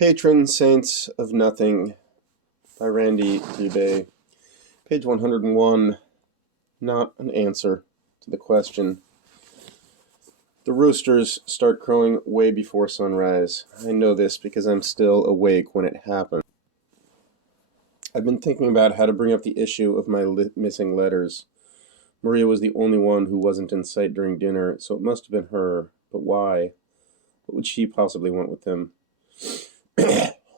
Patron Saints of Nothing by Randy Rebay. Page 101. Not an answer to the question. The roosters start crowing way before sunrise. I know this because I'm still awake when it happened. I've been thinking about how to bring up the issue of my missing letters. Maria was the only one who wasn't in sight during dinner, so it must have been her. But why? What would she possibly want with them?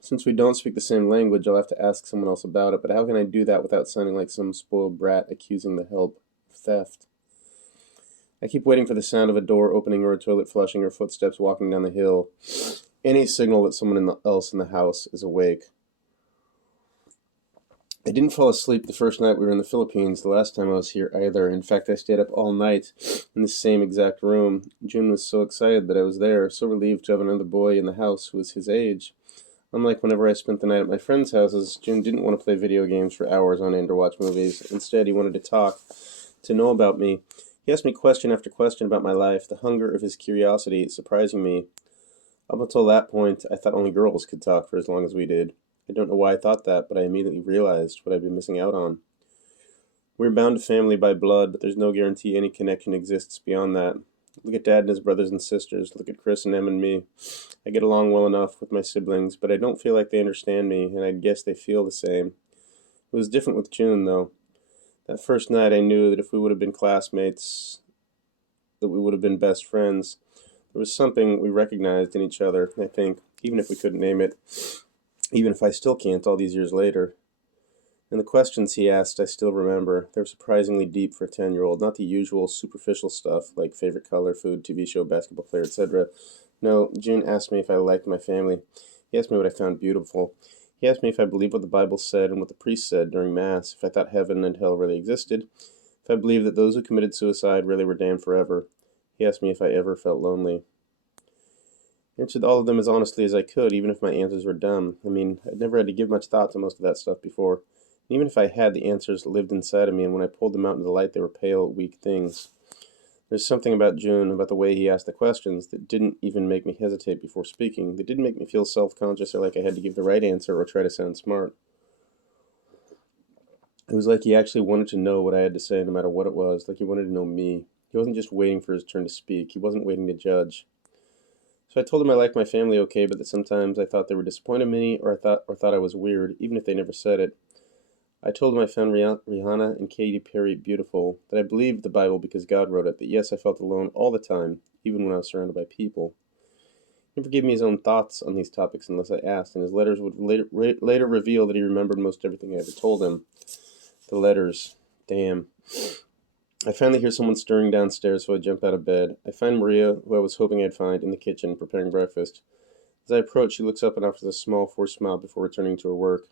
Since we don't speak the same language, I'll have to ask someone else about it, but how can I do that without sounding like some spoiled brat accusing the help of theft? I keep waiting for the sound of a door opening or a toilet flushing or footsteps walking down the hill. Any signal that someone else in the house is awake. I didn't fall asleep the first night we were in the Philippines, the last time I was here either. In fact, I stayed up all night in the same exact room. June was so excited that I was there, so relieved to have another boy in the house who was his age. Unlike whenever I spent the night at my friends' houses, June didn't want to play video games for hours on end or watch movies. Instead, he wanted to talk, to know about me. He asked me question after question about my life, the hunger of his curiosity surprising me. Up until that point, I thought only girls could talk for as long as we did. I don't know why I thought that, but I immediately realized what I'd been missing out on. We're bound to family by blood, but there's no guarantee any connection exists beyond that. Look at Dad and his brothers and sisters. Look at Chris and Em and me. I get along well enough with my siblings, but I don't feel like they understand me, and I guess they feel the same. It was different with June, though. That first night I knew that if we would have been classmates, that we would have been best friends. There was something we recognized in each other, I think, even if we couldn't name it, even if I still can't all these years later. And the questions he asked I still remember. They were surprisingly deep for a 10-year-old, not the usual superficial stuff like favorite color, food, TV show, basketball player, etc. No, June asked me if I liked my family. He asked me what I found beautiful. He asked me if I believed what the Bible said and what the priest said during Mass, if I thought heaven and hell really existed, if I believed that those who committed suicide really were damned forever. He asked me if I ever felt lonely. I answered all of them as honestly as I could, even if my answers were dumb. I mean, I'd never had to give much thought to most of that stuff before. And even if I had, the answers lived inside of me, and when I pulled them out into the light, they were pale, weak things. There's something about June, about the way he asked the questions, that didn't even make me hesitate before speaking. That didn't make me feel self-conscious or like I had to give the right answer or try to sound smart. It was like he actually wanted to know what I had to say, no matter what it was, like he wanted to know me. He wasn't just waiting for his turn to speak. He wasn't waiting to judge. So I told him I liked my family okay, but that sometimes I thought they were disappointed in me, or thought I was weird, even if they never said it. I told him I found Rihanna and Katy Perry beautiful, that I believed the Bible because God wrote it, that yes, I felt alone all the time, even when I was surrounded by people. He never gave me his own thoughts on these topics unless I asked, and his letters would later reveal that he remembered most everything I ever told him. The letters. Damn. I finally hear someone stirring downstairs, so I jump out of bed. I find Maria, who I was hoping I'd find, in the kitchen, preparing breakfast. As I approach, she looks up and offers a small, forced smile before returning to her work.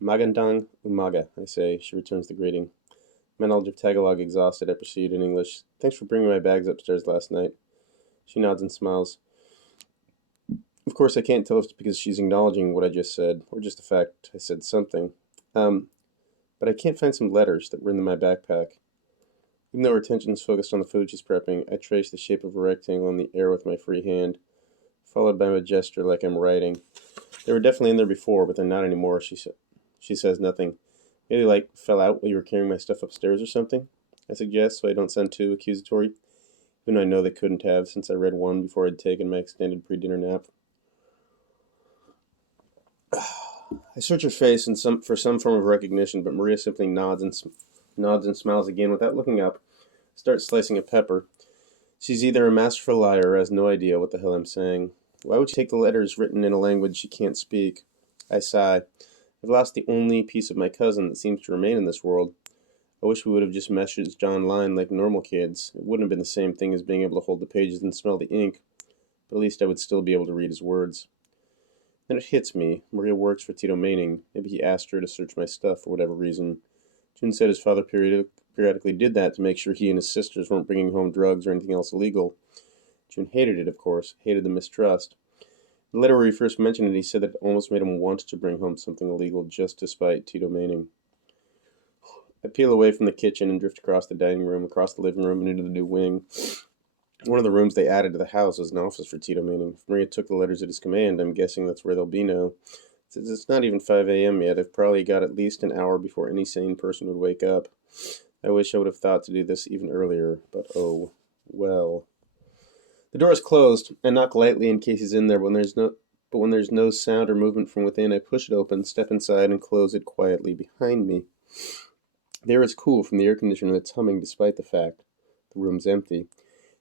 Magandang umaga, I say. She returns the greeting. My knowledge of Tagalog exhausted, I proceed in English. Thanks for bringing my bags upstairs last night. She nods and smiles. Of course, I can't tell if it's because she's acknowledging what I just said, or just the fact I said something. But I can't find some letters that were in my backpack. Even though her attention is focused on the food she's prepping, I trace the shape of a rectangle in the air with my free hand, followed by a gesture like I'm writing. They were definitely in there before, but they're not anymore, She says nothing. Maybe fell out while you were carrying my stuff upstairs or something? I suggest, so I don't sound too accusatory, even though I know they couldn't have, since I read one before I'd taken my extended pre-dinner nap. I search her face for some form of recognition, but Maria simply nods and smiles again without looking up, starts slicing a pepper. She's either a masterful liar or has no idea what the hell I'm saying. Why would she take the letters written in a language she can't speak? I sigh. I've lost the only piece of my cousin that seems to remain in this world. I wish we would have just messaged online like normal kids. It wouldn't have been the same thing as being able to hold the pages and smell the ink, but at least I would still be able to read his words. Then it hits me. Maria works for Tito Manning. Maybe he asked her to search my stuff for whatever reason. June said his father periodically did that to make sure he and his sisters weren't bringing home drugs or anything else illegal. June hated it, of course, hated the mistrust. The letter where he first mentioned it, he said that it almost made him want to bring home something illegal just to spite Tito Manning. I peel away from the kitchen and drift across the dining room, across the living room, and into the new wing. One of the rooms they added to the house was an office for Tito Manning. If Maria took the letters at his command, I'm guessing that's where they'll be now. Since it's not even 5 a.m. yet, I've probably got at least an hour before any sane person would wake up. I wish I would have thought to do this even earlier, but oh, well. The door is closed. I knock lightly in case he's in there, but when there's no sound or movement from within, I push it open, step inside, and close it quietly behind me. The air is cool from the air conditioner that's humming despite the fact the room's empty.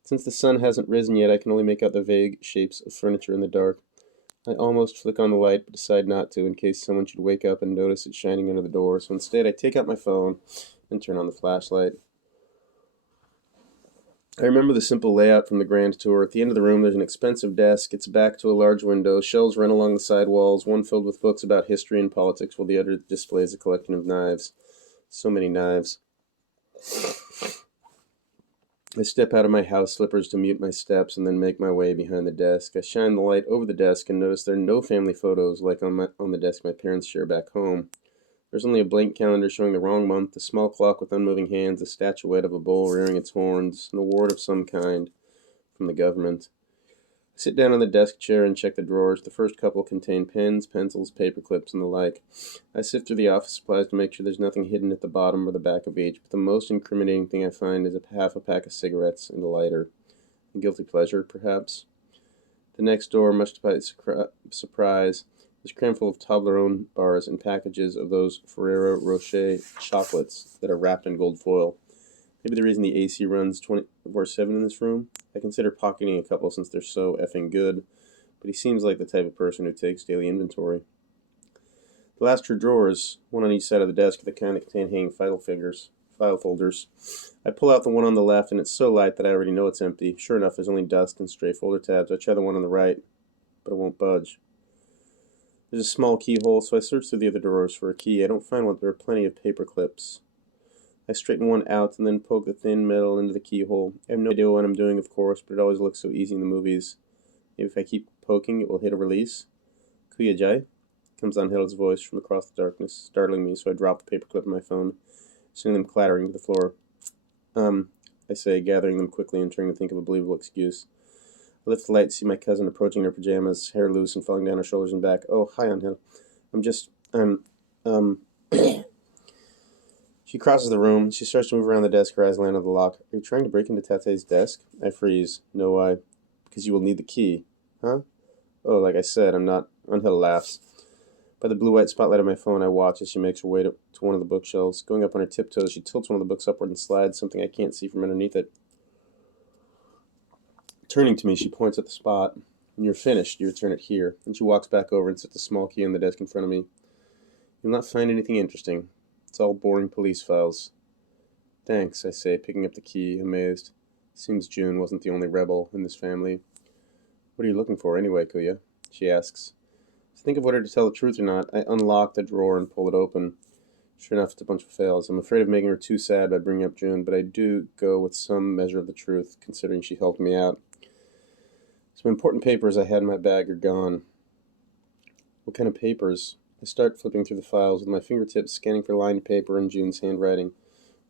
Since the sun hasn't risen yet, I can only make out the vague shapes of furniture in the dark. I almost flick on the light, but decide not to in case someone should wake up and notice it shining under the door, so instead I take out my phone and turn on the flashlight. I remember the simple layout from the grand tour. At the end of the room, there's an expensive desk. Its back to a large window. Shelves run along the side walls, one filled with books about history and politics, while the other displays a collection of knives. So many knives. I step out of my house slippers to mute my steps and then make my way behind the desk. I shine the light over the desk and notice there are no family photos like on the desk my parents share back home. There's only a blank calendar showing the wrong month, a small clock with unmoving hands, a statuette of a bull rearing its horns, an award of some kind from the government. I sit down on the desk chair and check the drawers. The first couple contain pens, pencils, paper clips, and the like. I sift through the office supplies to make sure there's nothing hidden at the bottom or the back of each, but the most incriminating thing I find is half a pack of cigarettes and a lighter. A guilty pleasure, perhaps. The next door, much to my surprise, is crammed full of Toblerone bars and packages of those Ferrero Rocher chocolates that are wrapped in gold foil. Maybe the reason the AC runs 24/7 in this room? I consider pocketing a couple since they're so effing good, but he seems like the type of person who takes daily inventory. The last two drawers, one on each side of the desk, are the kind that contain hanging file folders. I pull out the one on the left, and it's so light that I already know it's empty. Sure enough, there's only dust and stray folder tabs. I try the one on the right, but it won't budge. There's a small keyhole, so I search through the other drawers for a key. I don't find one, but there are plenty of paper clips. I straighten one out and then poke the thin metal into the keyhole. I have no idea what I'm doing, of course, but it always looks so easy in the movies. Maybe if I keep poking, it will hit a release. Kuya Jai? Comes on Hill's voice from across the darkness, startling me, so I drop the paperclip on my phone, sending them clattering to the floor. I say, gathering them quickly and trying to think of a believable excuse. I lift the light to see my cousin approaching in her pajamas, hair loose and falling down her shoulders and back. Oh, hi, Angel. She crosses the room. She starts to move around the desk. Her eyes land on the lock. Are you trying to break into Tate's desk? I freeze. No, why? Because you will need the key. Huh? Oh, like I said, I'm not. Angel laughs. By the blue-white spotlight of my phone, I watch as she makes her way to one of the bookshelves. Going up on her tiptoes, she tilts one of the books upward and slides something I can't see from underneath it. Turning to me, she points at the spot. When you're finished, you return it here. And she walks back over and sets a small key on the desk in front of me. You'll not find anything interesting. It's all boring police files. Thanks, I say, picking up the key, amazed. Seems June wasn't the only rebel in this family. What are you looking for anyway, Kuya? She asks. To think of whether to tell the truth or not, I unlock the drawer and pull it open. Sure enough, it's a bunch of fails. I'm afraid of making her too sad by bringing up June, but I do go with some measure of the truth, considering she helped me out. Some important papers I had in my bag are gone. What kind of papers? I start flipping through the files with my fingertips scanning for lined paper in June's handwriting,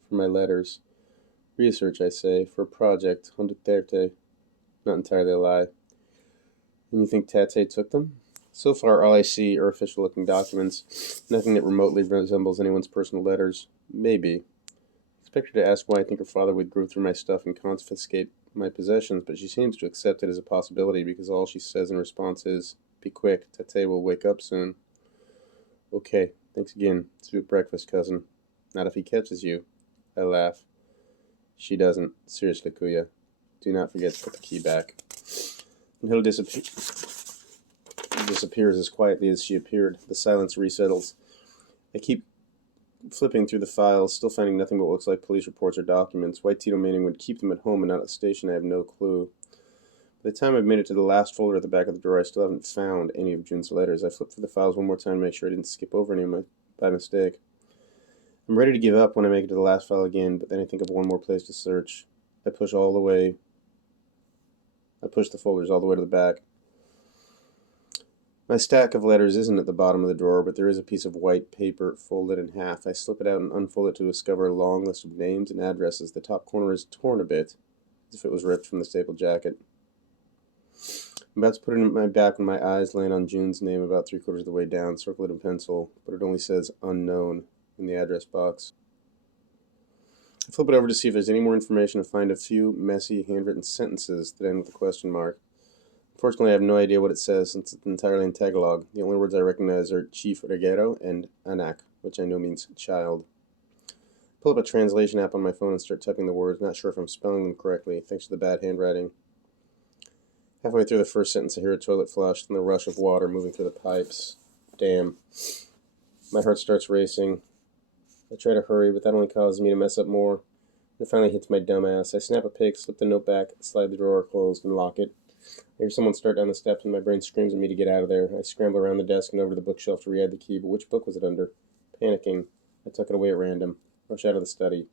for my letters. Research, I say, for a project, on Duterte. Not entirely a lie. And you think Tate took them? So far, all I see are official-looking documents, nothing that remotely resembles anyone's personal letters. Maybe. I expect her to ask why I think her father would go through my stuff and confiscate my possessions, but she seems to accept it as a possibility because all she says in response is, "Be quick, Tate will wake up soon." Okay, thanks again. See you at breakfast, cousin. Not if he catches you. I laugh. She doesn't. Seriously, Kuya. Do not forget to put the key back. And he'll disappears as quietly as she appeared. The silence resettles. I keep flipping through the files, still finding nothing but what looks like police reports or documents. Why Tito Manning would keep them at home and not at the station, I have no clue. By the time I've made it to the last folder at the back of the drawer, I still haven't found any of June's letters. I flip through the files one more time to make sure I didn't skip over any of them by mistake. I'm ready to give up when I make it to the last file again, but then I think of one more place to search. I push the folders all the way to the back. My stack of letters isn't at the bottom of the drawer, but there is a piece of white paper folded in half. I slip it out and unfold it to discover a long list of names and addresses. The top corner is torn a bit. as if it was ripped from the staple jacket. I'm about to put it in my back when my eyes land on June's name about 3/4 of the way down, circle it in pencil, but it only says unknown in the address box. I flip it over to see if there's any more information and find a few messy handwritten sentences that end with a question mark. Unfortunately, I have no idea what it says since it's entirely in Tagalog. The only words I recognize are Chief Reguero and Anak, which I know means child. I pull up a translation app on my phone and start typing the words, not sure if I'm spelling them correctly, thanks to the bad handwriting. Halfway through the first sentence, I hear a toilet flush, then the rush of water moving through the pipes. Damn. My heart starts racing. I try to hurry, but that only causes me to mess up more. It finally hits my dumb ass. I snap a pic, slip the note back, slide the drawer closed, and lock it. I hear someone start down the steps, and my brain screams at me to get out of there. I scramble around the desk and over to the bookshelf to re-add the key, but which book was it under? Panicking, I tuck it away at random, rush out of the study,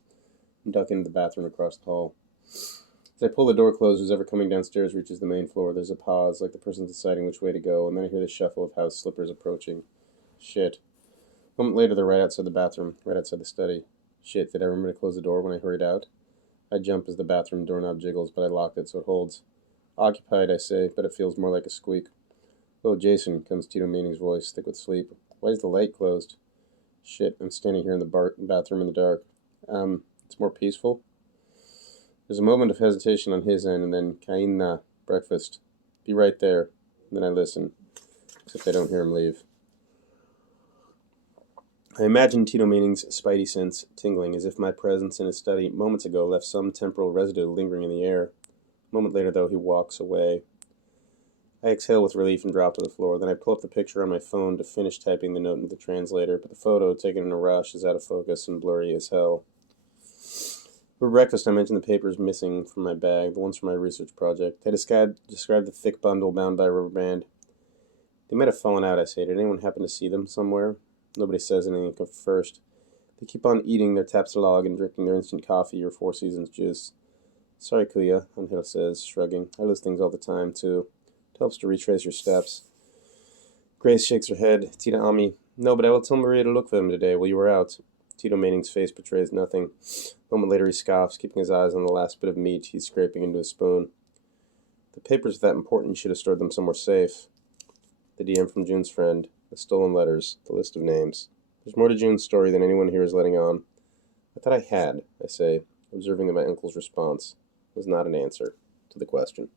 and duck into the bathroom across the hall. As I pull the door closed, whoever coming downstairs reaches the main floor. There's a pause, like the person's deciding which way to go, and then I hear the shuffle of house slippers approaching. Shit. A moment later, they're right outside the bathroom, right outside the study. Shit, did I remember to close the door when I hurried out? I jump as the bathroom doorknob jiggles, but I locked it so it holds. Occupied, I say, but it feels more like a squeak. Oh, Jason, comes Tito Manning's voice, thick with sleep. Why is the light closed? Shit, I'm standing here in the bathroom in the dark. It's more peaceful? There's a moment of hesitation on his end, and then, kain na, breakfast. Be right there. And then I listen, except I don't hear him leave. I imagine Tito Manning's spidey sense tingling, as if my presence in his study moments ago left some temporal residue lingering in the air. A moment later, though, he walks away. I exhale with relief and drop to the floor. Then I pull up the picture on my phone to finish typing the note into the translator, but the photo, taken in a rush, is out of focus and blurry as hell. For breakfast, I mentioned the papers missing from my bag, the ones from my research project. They described the thick bundle bound by a rubber band. They might have fallen out, I say. Did anyone happen to see them somewhere? Nobody says anything at first. They keep on eating their tapsilog and drinking their instant coffee or Four Seasons juice. Sorry, Kuya, Angel says, shrugging. I lose things all the time, too. It helps to retrace your steps. Grace shakes her head. Tita Ami, no, but I will tell Maria to look for them today while you are out. Tito Manning's face betrays nothing. A moment later he scoffs, keeping his eyes on the last bit of meat he's scraping into a spoon. The papers are that important, you should have stored them somewhere safe. The DM from June's friend, the stolen letters, the list of names. There's more to June's story than anyone here is letting on. I thought I had, I say, observing that my uncle's response was not an answer to the question.